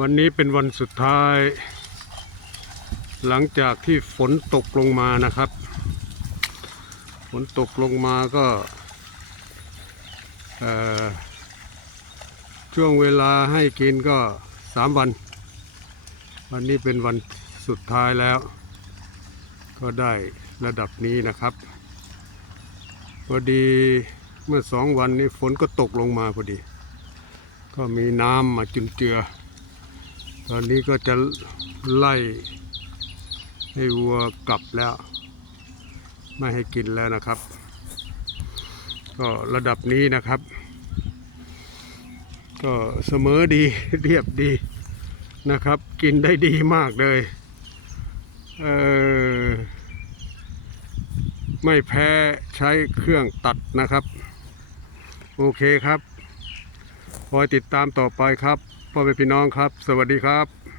วันนี้เป็นวันสุดท้าย หลังจากที่ฝนตกลงมานะครับ ฝนตกลงมาก็ช่วงเวลาให้กินก็สามวัน วันนี้เป็นวันสุดท้ายแล้ว ก็ได้ระดับนี้นะครับพอดีเมื่อสองวันนี้ฝนก็ตกลงมาพอดี ก็มีน้ำมาจุนเจือ ตอนนี้ก็จะไล่ให้วัวกลับแล้ว ไม่ให้กินแล้วนะครับ ก็ระดับนี้นะครับ ก็เสมอดีเรียบดีนะครับ กินได้ดีมากเลยเออไม่แพ้ใช้เครื่องตัดนะครับ โอเคครับคอยติดตามต่อไปครับ พ่อแม่พี่น้องครับ สวัสดีครับ